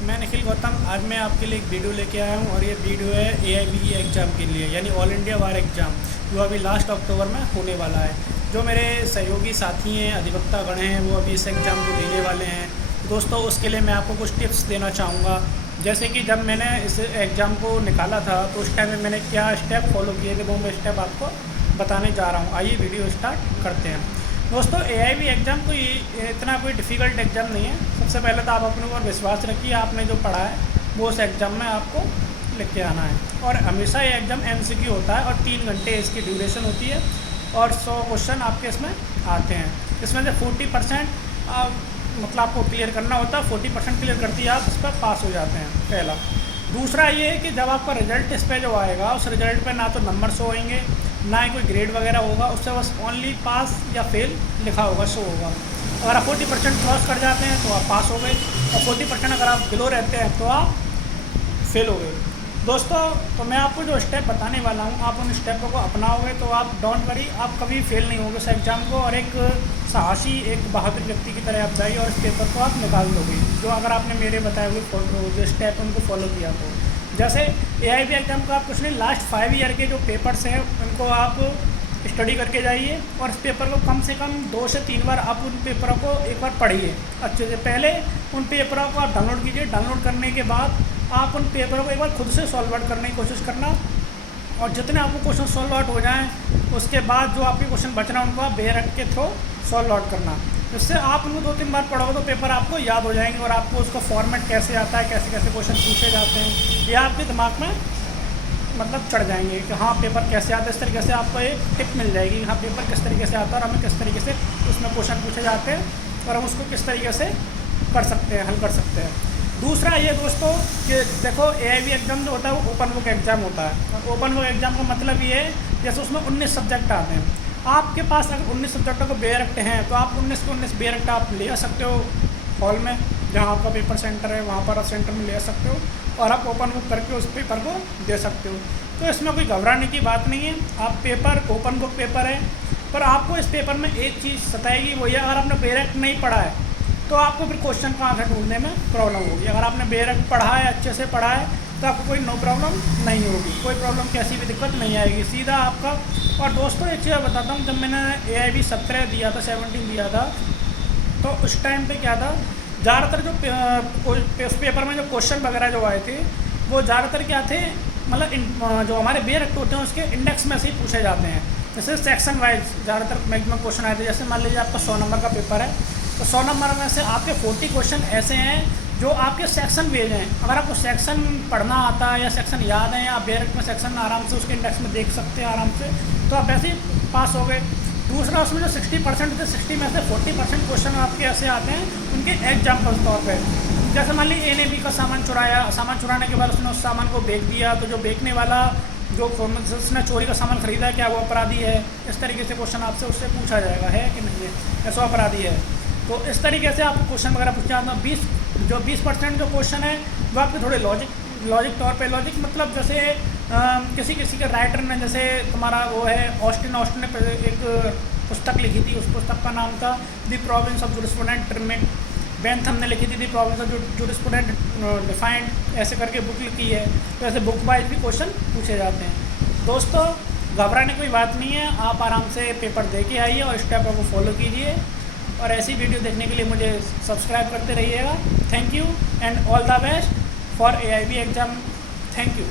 मैं निखिल गौतम। आज मैं आपके लिए एक वीडियो लेके आया हूँ और ये वीडियो है AIBE एग्ज़ाम के लिए, यानी ऑल इंडिया बार एग्ज़ाम जो अभी लास्ट अक्टूबर में होने वाला है। जो मेरे सहयोगी साथी हैं, अधिवक्ता गण हैं, वो अभी इस एग्ज़ाम को देने वाले हैं। दोस्तों, उसके लिए मैं आपको कुछ टिप्स देना चाहूँगा। जैसे कि जब मैंने इस एग्ज़ाम को निकाला था तो उस टाइम में मैंने क्या स्टेप फॉलो किए थे, वो मैं स्टेप आपको बताने जा रहा हूँ। आइए वीडियो स्टार्ट करते हैं। दोस्तों, AIBE एग्ज़ाम कोई इतना कोई डिफ़िकल्ट एग्ज़ाम नहीं है। सबसे पहले तो आप अपने ऊपर विश्वास रखिए, आपने जो पढ़ा है वो उस एग्ज़ाम में आपको लिख के आना है। और हमेशा ये एग्ज़ाम MCQ होता है और 3 घंटे इसकी ड्यूरेशन होती है और 100 क्वेश्चन आपके इसमें आते हैं। इसमें से 40% मतलब आपको क्लियर करना होता है। 40% क्लियर करती है आप इस पर पास हो जाते हैं, पहला। दूसरा ये है कि जब आपका रिजल्ट इस पर जो आएगा, उस रिजल्ट पर ना तो नंबर शो होंगे, ना ही कोई ग्रेड वगैरह होगा। उससे बस ओनली पास या फेल लिखा होगा, शो होगा। अगर आप 40% क्रॉस कर जाते हैं तो आप पास हो गए, और 40% अगर आप बिलो रहते हैं तो आप फेल हो गए। दोस्तों, तो मैं आपको जो स्टेप बताने वाला हूँ, आप उन स्टेपों को अपनाओगे तो आप डोंट वरी, आप कभी फेल नहीं होगे इस एग्ज़ाम को। और एक साहसी, एक बहादुर व्यक्ति की तरह आप जाइए और इस पेपर को आप निकाल दोगे, जो अगर आपने मेरे बताए हुए जो स्टेप उनको फॉलो किया तो। जैसे AIBE एग्ज़ाम का आप कुछ नहीं, लास्ट 5 ईयर के जो पेपर्स हैं उनको आप स्टडी करके जाइए और इस पेपर को कम से कम 2 से 3 बार आप उन पेपरों को एक बार पढ़िए अच्छे से। पहले उन पेपरों को आप डाउनलोड कीजिए, डाउनलोड करने के बाद आप उन पेपरों को एक बार खुद से सॉल्व आउट करने की कोशिश करना, और जितने आपको क्वेश्चन सॉल्व आउट हो जाएँ उसके बाद जो आपके क्वेश्चन बच रहे हैं उनको आप बेरट के थ्रू सॉल्व आउट करना। जिससे आप उनको 2-3 बार पढ़ोगे तो पेपर आपको याद हो जाएंगे और आपको उसका फॉर्मेट कैसे आता है, कैसे कैसे क्वेश्चन पूछे जाते हैं, ये आपके दिमाग में मतलब चढ़ जाएंगे कि हाँ पेपर कैसे आता है। इस तरीके से आपको एक टिप मिल जाएगी, हाँ पेपर किस तरीके से आता है और हमें किस तरीके से उसमें क्वेश्चन पूछे जाते हैं और हम उसको किस तरीके से कर सकते हैं, हल कर सकते हैं। दूसरा ये दोस्तों कि देखो, AIBE एग्ज़ाम जो होता है वो ओपन बुक एग्ज़ाम होता है। ओपन बुक एग्ज़ाम का मतलब ये है जैसे उसमें 19 सब्जेक्ट आते हैं। आपके पास अगर 19 सब्जेक्टों को बेरक्ट हैं तो आप 19 के 19 बेरक्ट आप ले आ सकते हो हॉल में, जहाँ आपका पेपर सेंटर है वहाँ पर सेंटर में ले आ सकते हो और आप ओपन बुक करके उस पेपर को दे सकते हो। तो इसमें कोई घबराने की बात नहीं है। आप पेपर ओपन बुक पेपर है, पर आपको इस पेपर में एक चीज़ सताएगी, वो ये अगर आपने बेरक्ट नहीं पढ़ा है तो आपको फिर क्वेश्चन का आंसर ढूंढने में प्रॉब्लम होगी। अगर आपने बेरक्ट पढ़ा है, अच्छे से पढ़ा है, तो आपको कोई नो प्रॉब्लम नहीं होगी, कोई प्रॉब्लम कैसी भी दिक्कत नहीं आएगी, सीधा आपका। और दोस्तों, एक चीज़ बताता हूँ, जब मैंने AIBE 17 दिया था, 17 दिया था, तो उस टाइम पे क्या था, ज़्यादातर जो उस पेपर में जो क्वेश्चन वगैरह जो आए थे वो ज़्यादातर क्या थे, मतलब जो हमारे बेरक्ट होते हैं उसके इंडेक्स में से ही पूछे जाते हैं। जैसे सेक्शन वाइज ज़्यादातर मैक्सिमम क्वेश्चन आए थे। जैसे मान लीजिए आपका 100 नंबर का पेपर है, तो 100 नंबर में से आपके 40 क्वेश्चन ऐसे हैं जो आपके सेक्शन वेज हैं। अगर आपको सेक्शन पढ़ना आता है या सेक्शन याद है, या आप बेरक्ट में सेक्शन आराम से उसके इंडेक्स में देख सकते हैं आराम से, तो आप ऐसे ही पास हो गए। दूसरा, उसमें जो 60% थे, 60 में से 40% क्वेश्चन आपके ऐसे आते हैं उनके एग्जाम्पल तौर पर। जैसे मान लीजिए A ने B का सामान चुराया, सामान चुराने के बाद उसने उस सामान को बेच दिया, तो जो बेचने वाला जो जिसने चोरी का सामान खरीदा है, क्या वो अपराधी है? इस तरीके से क्वेश्चन आपसे उससे पूछा जाएगा, है कि नहीं है, ऐसा अपराधी है। तो इस तरीके से आपको क्वेश्चन वगैरह पूछा जाता है। 20% जो क्वेश्चन है वो आपके थोड़े लॉजिक तौर पे, लॉजिक मतलब जैसे किसी के राइटर ने, जैसे तुम्हारा वो है ऑस्टिन ने एक पुस्तक लिखी थी, उस पुस्तक का नाम था the province of jurisprudence determined. Bentham ने लिखी थी the province of jurisprudence defined, ऐसे करके बुक लिखी है। तो ऐसे बुक वाइज भी क्वेश्चन पूछे जाते हैं। दोस्तों, घबराने की कोई बात नहीं है, आप आराम से पेपर दे के आइए और स्टेपों को फॉलो कीजिए। और ऐसी वीडियो देखने के लिए मुझे सब्सक्राइब करते रहिएगा। Thank you and all the best for AIBE exam. Thank you.